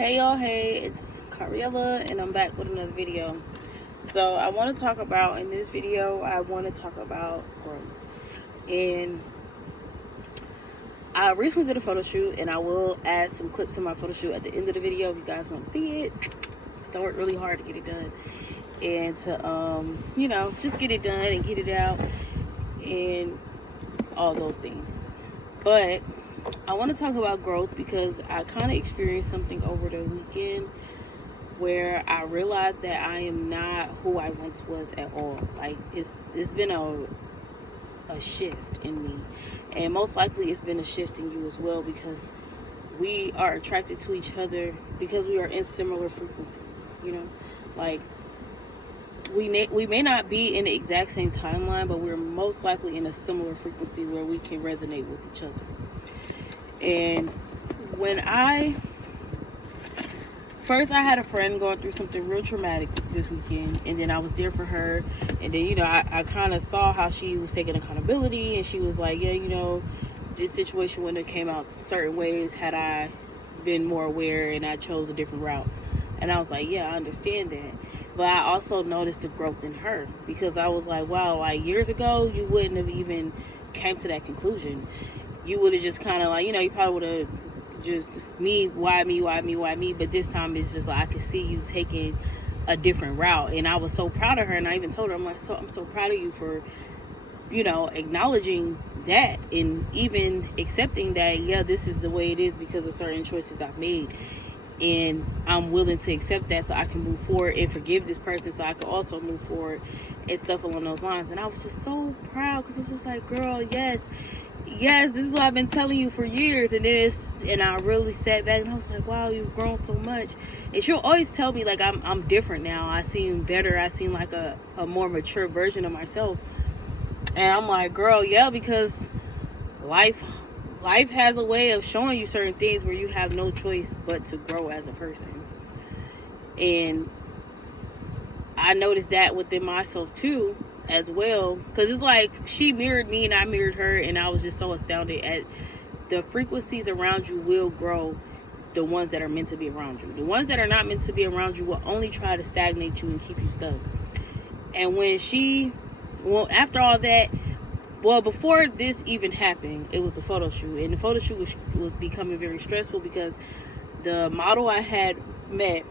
Hey y'all, hey, it's Cariella and I'm back with another video. So I want to talk about, in this video, I want to talk about growth. And I recently did a photo shoot, and I will add some clips of my photo shoot at the end of the video if you guys want to see it. I worked really hard to get it done and to, just get it done and get it out and all those things. But I want to talk about growth because I kind of experienced something over the weekend where I realized that I am not who I once was at all. Like it's been a shift in me, and most likely it's been a shift in you as well, because we are attracted to each other because we are in similar frequencies. You know, like we may not be in the exact same timeline, but we're most likely in a similar frequency where we can resonate with each other. And when I had a friend going through something real traumatic this weekend, and then I was there for her, and then I kind of saw how she was taking accountability, and she was like, yeah, this situation wouldn't have came out certain ways had I been more aware and I chose a different route. And I was like, yeah, I understand that. But I also noticed the growth in her, because I was like, wow, like years ago you wouldn't have even came to that conclusion. You would have just kind of like, you probably would have just why me, but this time it's just like I could see you taking a different route. And I was so proud of her, and I even told her, I'm so proud of you for acknowledging that, and even accepting that, yeah, this is the way it is because of certain choices I've made, and I'm willing to accept that so I can move forward and forgive this person so I can also move forward and stuff along those lines. And I was just so proud, because it's just like, girl, yes, this is what I've been telling you for years. And I really sat back and I was like, wow, you've grown so much. And she'll always tell me like I'm different now. I seem better. I seem like a more mature version of myself. And I'm like, girl, yeah, because life has a way of showing you certain things where you have no choice but to grow as a person. And I noticed that within myself too, as well, because it's like she mirrored me and I mirrored her, and I was just so astounded at the frequencies around you will grow. The ones that are meant to be around you, the ones that are not meant to be around you, will only try to stagnate you and keep you stuck. And after all that, before this even happened, it was the photo shoot, and the photo shoot was becoming very stressful because the model I had met,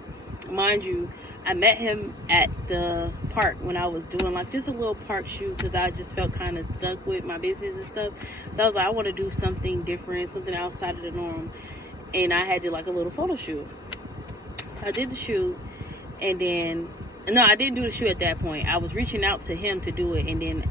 mind you, I met him at the park when I was doing like just a little park shoot, because I just felt kind of stuck with my business and stuff. So I was like, I want to do something different, something outside of the norm. And I had to like a little photo shoot. I did the shoot, and then no, I didn't do the shoot at that point. I was reaching out to him to do it, and then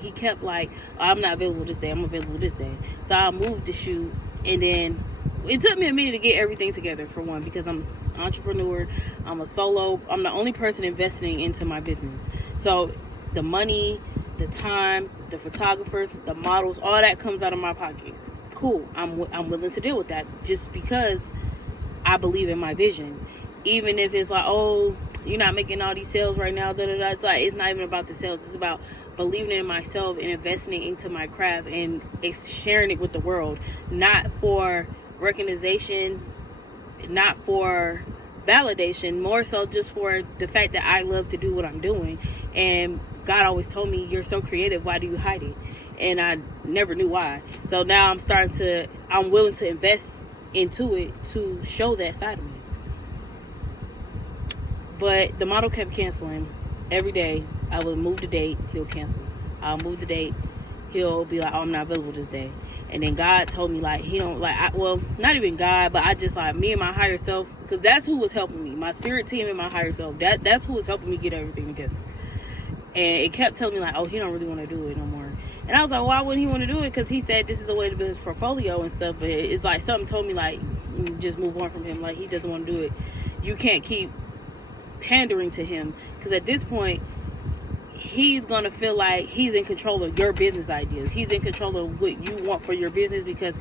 he kept like, oh, I'm not available this day, I'm available this day. So I moved the shoot, and then it took me a minute to get everything together, for one, because I'm an entrepreneur, I'm a solo, I'm the only person investing into my business. So the money, the time, the photographers, the models, all that comes out of my pocket. Cool, I'm willing to deal with that, just because I believe in my vision. Even if it's like, oh, you're not making all these sales right now, it's like, it's not even about the sales, it's about believing in myself and investing into my craft and sharing it with the world, not for recognition, not for validation, more so just for the fact that I love to do what I'm doing. And God always told me, you're so creative, why do you hide it? And I never knew why. So now I'm willing to invest into it to show that side of me. But the model kept canceling every day. I would move the date, he'll cancel. I'll move the date, he'll be like, oh, I'm not available this day. And then God told me, like, he don't, like, not even God, but I just, like, me and my higher self, because that's who was helping me, my spirit team and my higher self, that's who was helping me get everything together. And it kept telling me, like, oh, he don't really want to do it no more. And I was like, why wouldn't he want to do it? Because he said this is the way to build his portfolio and stuff. But it's like something told me, like, just move on from him. Like, he doesn't want to do it. You can't keep pandering to him, because at this point he's gonna feel like he's in control of your business ideas, he's in control of what you want for your business, because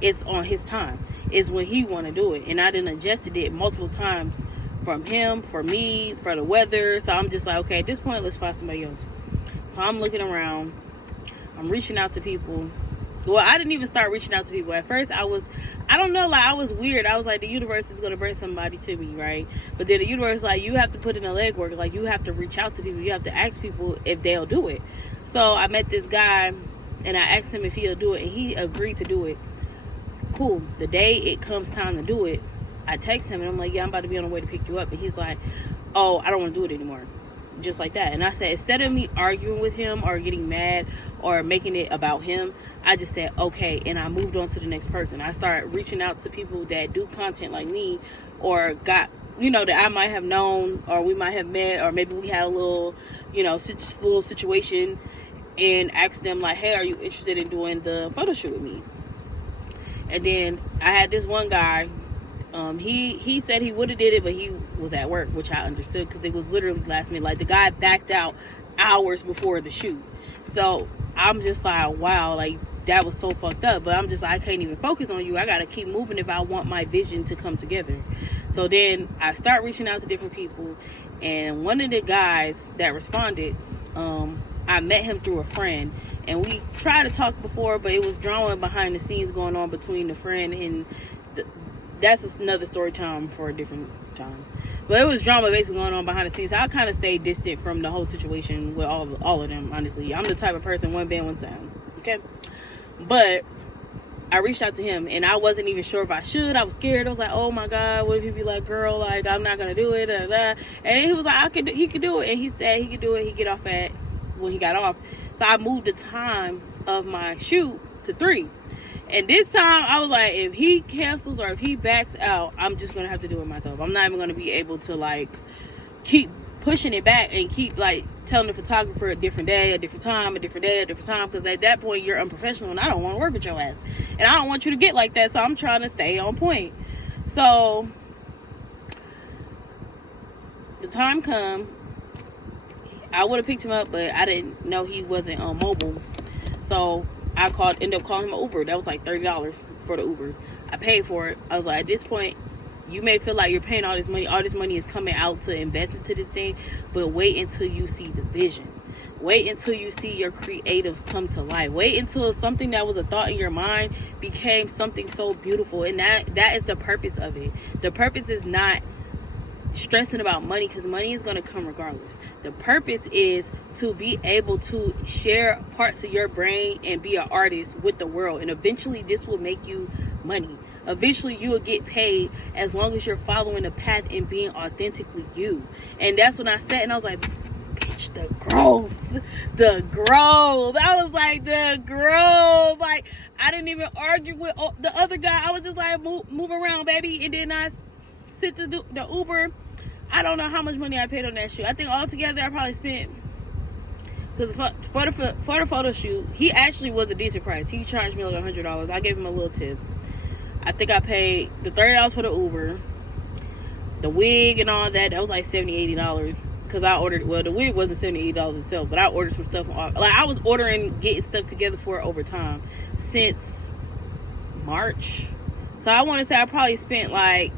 it's on his time, it's when he want to do it. And I done adjusted it multiple times, from him, for me, for the weather. So I'm just like, okay, at this point let's find somebody else. So I'm looking around, I'm reaching out to people, Well, I didn't even start reaching out to people. At first, I don't know, like, I was weird. I was like, the universe is going to bring somebody to me, right? But then the universe, like, you have to put in the legwork. Like, you have to reach out to people. You have to ask people if they'll do it. So I met this guy, and I asked him if he'll do it, and he agreed to do it. Cool. The day it comes time to do it, I text him, and I'm like, yeah, I'm about to be on the way to pick you up. And he's like, oh, I don't want to do it anymore. Just like that. And I said, instead of me arguing with him or getting mad or making it about him, I just said, okay, and I moved on to the next person. I started reaching out to people that do content like me, or got, that I might have known, or we might have met, or maybe we had a little, little situation, and asked them, like, hey, are you interested in doing the photo shoot with me? And then I had this one guy, he said he would have did it, but he was at work, which I understood, because it was literally last minute. Like, the guy backed out hours before the shoot. So I'm just like, wow, like, that was so fucked up. But I'm just like, I can't even focus on you. I gotta keep moving if I want my vision to come together. So then I start reaching out to different people, and one of the guys that responded, I met him through a friend, and we tried to talk before, but it was drama behind the scenes going on between the friend and that's another story time for a different time. But it was drama basically going on behind the scenes. So I kind of stayed distant from the whole situation with all of them, honestly. I'm the type of person, one band, one sound. Okay? But I reached out to him, and I wasn't even sure if I should. I was scared. I was like, oh my God, what if he be like, girl, like, I'm not going to do it, blah, blah. And he was like, he could do it. And he said he could do it. He get off when he got off. So I moved the time of my shoot to 3. And this time, I was like, if he cancels or if he backs out, I'm just going to have to do it myself. I'm not even going to be able to, like, keep pushing it back and keep, like, telling the photographer a different day, a different time, a different day, a different time. Because at that point, you're unprofessional, and I don't want to work with your ass. And I don't want you to get like that, so I'm trying to stay on point. So the time come, I would have picked him up, but I didn't know he wasn't on mobile. So I ended up calling him an Uber. That was like $30 for the Uber. I paid for it. I was like, at this point, you may feel like you're paying all this money. All this money is coming out to invest into this thing, but wait until you see the vision. Wait until you see your creatives come to life. Wait until something that was a thought in your mind became something so beautiful. And that is the purpose of it. The purpose is not stressing about money, because money is going to come regardless. The purpose is to be able to share parts of your brain and be an artist with the world, and eventually this will make you money. Eventually you will get paid, as long as you're following the path and being authentically you. And that's when I sat and I was like, bitch, the growth. I was like, the growth. Like, I didn't even argue with the other guy. I was just like, move around, baby. And then I sit to do the Uber. I don't know how much money I paid on that shoot. I think altogether I probably spent, because for the photo shoot, he actually was a decent price. He charged me like $100. I gave him a little tip. I think I paid the $30 for the Uber, the wig and all that. That was like $70, $80. Because I ordered, well, the wig wasn't $70, $80 itself, but I ordered some stuff. Like, I was getting stuff together for it over time since March. So I want to say I probably spent like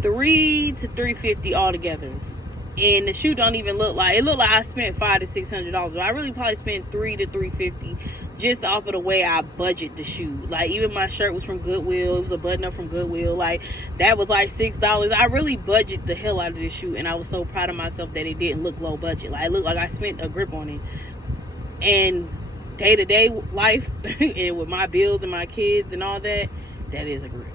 $300 to $350 altogether. And the shoot don't even look like, it looked like I spent $500 to $600. But I really probably spent $300 to $350 just off of the way I budget the shoot. Like, even my shirt was from Goodwill. It was a button up from Goodwill. Like, that was like $6. I really budget the hell out of this shoot, and I was so proud of myself that it didn't look low budget. Like, it looked like I spent a grip on it. And day-to-day life and with my bills and my kids and all that, that is a grip.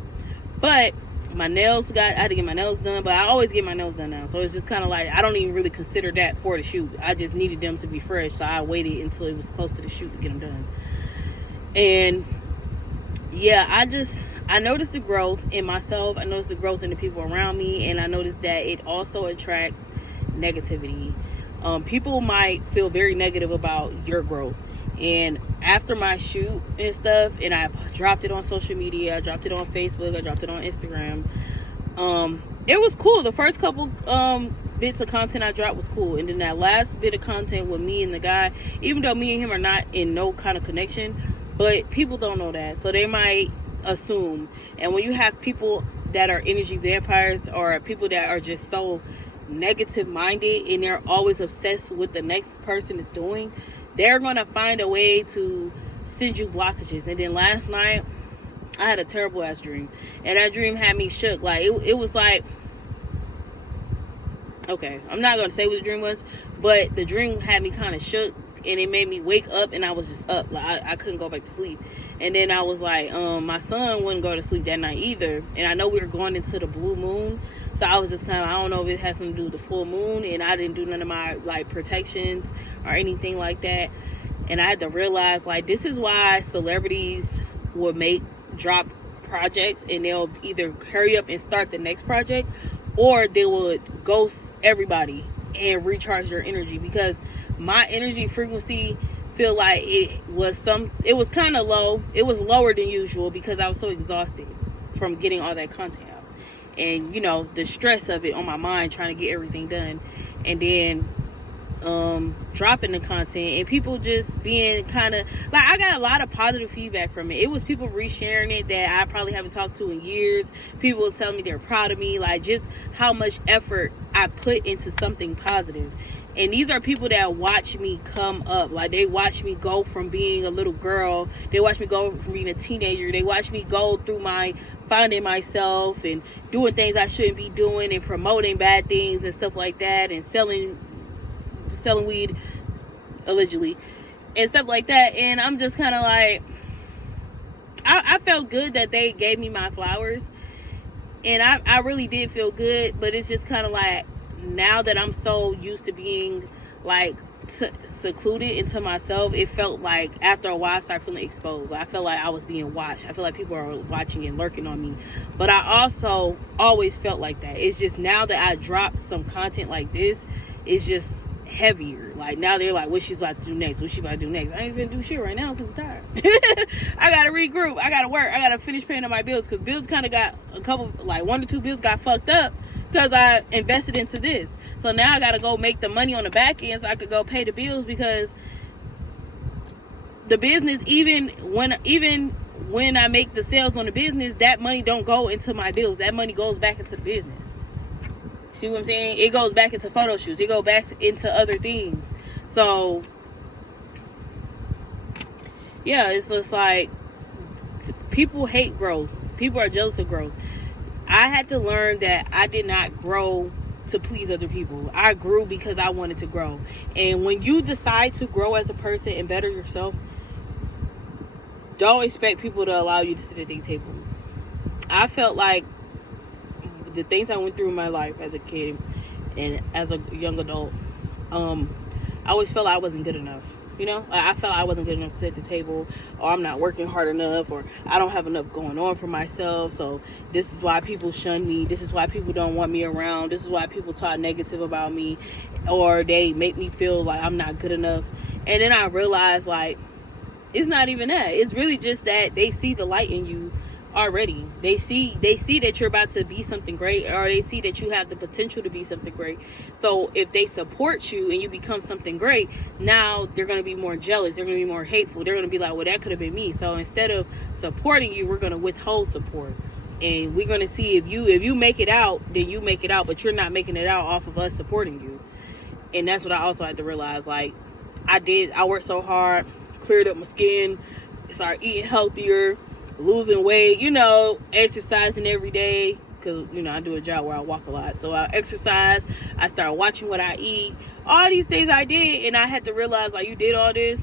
But my nails I had to get my nails done, but I always get my nails done now, so it's just kind of like, I don't even really consider that for the shoot. I just needed them to be fresh, so I waited until it was close to the shoot to get them done. And yeah, I noticed the growth in myself. I noticed the growth in the people around me, and I noticed that it also attracts negativity. People might feel very negative about your growth. And after my shoot and stuff, and I dropped it on social media, I dropped it on Facebook, I dropped it on Instagram, it was cool. The first couple bits of content I dropped was cool, and then that last bit of content with me and the guy, even though me and him are not in no kind of connection, but people don't know that, so they might assume. And when you have people that are energy vampires, or people that are just so negative minded and they're always obsessed with the next person is doing, they're gonna find a way to send you blockages. And then last night I had a terrible ass dream, and that dream had me shook. Like it was like, okay, I'm not gonna say what the dream was, but the dream had me kind of shook, and it made me wake up, and I was just up. Like I couldn't go back to sleep. And then I was like, my son wouldn't go to sleep that night either, and I know we were going into the blue moon, so I was just kind of, I don't know if it has something to do with the full moon, and I didn't do none of my like protections or anything like that. And I had to realize, like, this is why celebrities will drop projects, and they'll either hurry up and start the next project, or they would ghost everybody and recharge their energy. Because my energy frequency feel like it was kind of low. It was lower than usual because I was so exhausted from getting all that content out, and you know, the stress of it on my mind trying to get everything done, and then dropping the content, and people just being kind of like, I got a lot of positive feedback from it. It was people resharing it that I probably haven't talked to in years. People tell me they're proud of me, like just how much effort I put into something positive. And these are people that watch me come up. Like, they watch me go from being a little girl, they watch me go from being a teenager, they watch me go through my finding myself and doing things I shouldn't be doing, and promoting bad things and stuff like that, and selling weed allegedly and stuff like that. And I'm just kind of like, I felt good that they gave me my flowers, and I really did feel good. But it's just kind of like, now that I'm so used to being like secluded into myself, it felt like after a while I started feeling exposed. I felt like I was being watched. I feel like people are watching and lurking on me. But I also always felt like that. It's just now that I dropped some content like this, it's just heavier. Like, now they're like, what she's about to do next, what she about to do next. I ain't even do shit right now because I'm tired. I gotta regroup, I gotta work, I gotta finish paying on my bills, because bills kind of got a couple, like 1 or 2 bills got fucked up because I invested into this. So now I gotta go make the money on the back end so I could go pay the bills, because the business, even when I make the sales on the business, that money don't go into my bills. That money goes back into the business. See what I'm saying? It goes back into photo shoots. It goes back into other things. So, yeah, it's just like, people hate growth. People are jealous of growth. I had to learn that I did not grow to please other people. I grew because I wanted to grow. And when you decide to grow as a person and better yourself, don't expect people to allow you to sit at their table. I felt like the things I went through in my life as a kid and as a young adult, I always felt like I wasn't good enough. You know, I felt like I wasn't good enough to sit at the table, or I'm not working hard enough, or I don't have enough going on for myself. So this is why people shun me. This is why people don't want me around. This is why people talk negative about me, or they make me feel like I'm not good enough. And then I realized, like, it's not even that. It's really just that they see the light in you already. They see that you're about to be something great, or they see that you have the potential to be something great. So if they support you and you become something great, now they're going to be more jealous, they're going to be more hateful, they're going to be like, well, that could have been me. So instead of supporting you, we're going to withhold support, and we're going to see if you make it out, then you make it out, but you're not making it out off of us supporting you. And that's what I also had to realize. Like, I worked so hard, cleared up my skin, started eating healthier, losing weight, you know, exercising every day, because, you know, I do a job where I walk a lot. So I exercise, I started watching what I eat, all these things I did. And I had to realize, like, you did all this,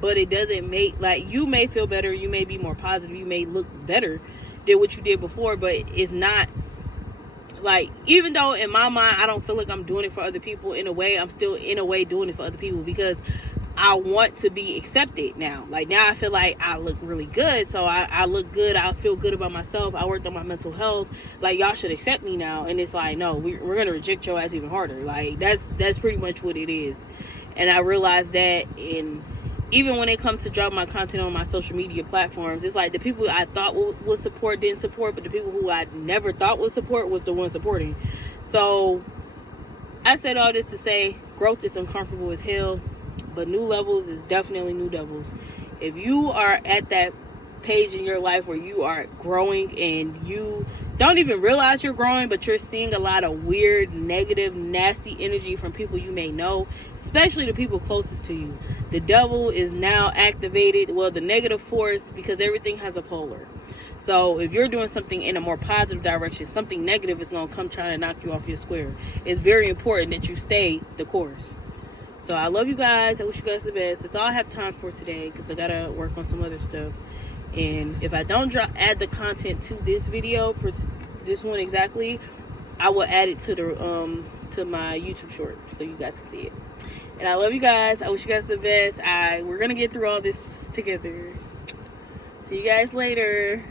but it doesn't make, like, you may feel better, you may be more positive, you may look better than what you did before, but it's not, like, even though in my mind I don't feel like I'm doing it for other people, in a way I'm still in a way doing it for other people, because I want to be accepted now. Like, now I feel like I look really good, so I look good, I feel good about myself, I worked on my mental health, like, y'all should accept me now. And it's like, no, we're gonna reject your ass even harder. Like, that's pretty much what it is. And I realized that. And even when it comes to drop my content on my social media platforms, it's like the people I thought would support didn't support, but the people who I never thought would support was the ones supporting. So I said all this to say, growth is uncomfortable as hell, but new levels is definitely new levels. If you are at that page in your life where you are growing and you don't even realize you're growing, but you're seeing a lot of weird, negative, nasty energy from people you may know, especially the people closest to you. The devil is now activated, well, the negative force, because everything has a polar. So if you're doing something in a more positive direction, something negative is going to come trying to knock you off your square. It's very important that you stay the course. So I love you guys. I wish you guys the best. That's all I have time for today, because I got to work on some other stuff. And if I don't add the content to this video, this one exactly, I will add it to the to my YouTube shorts so you guys can see it. And I love you guys. I wish you guys the best. We're gonna get through all this together. See you guys later.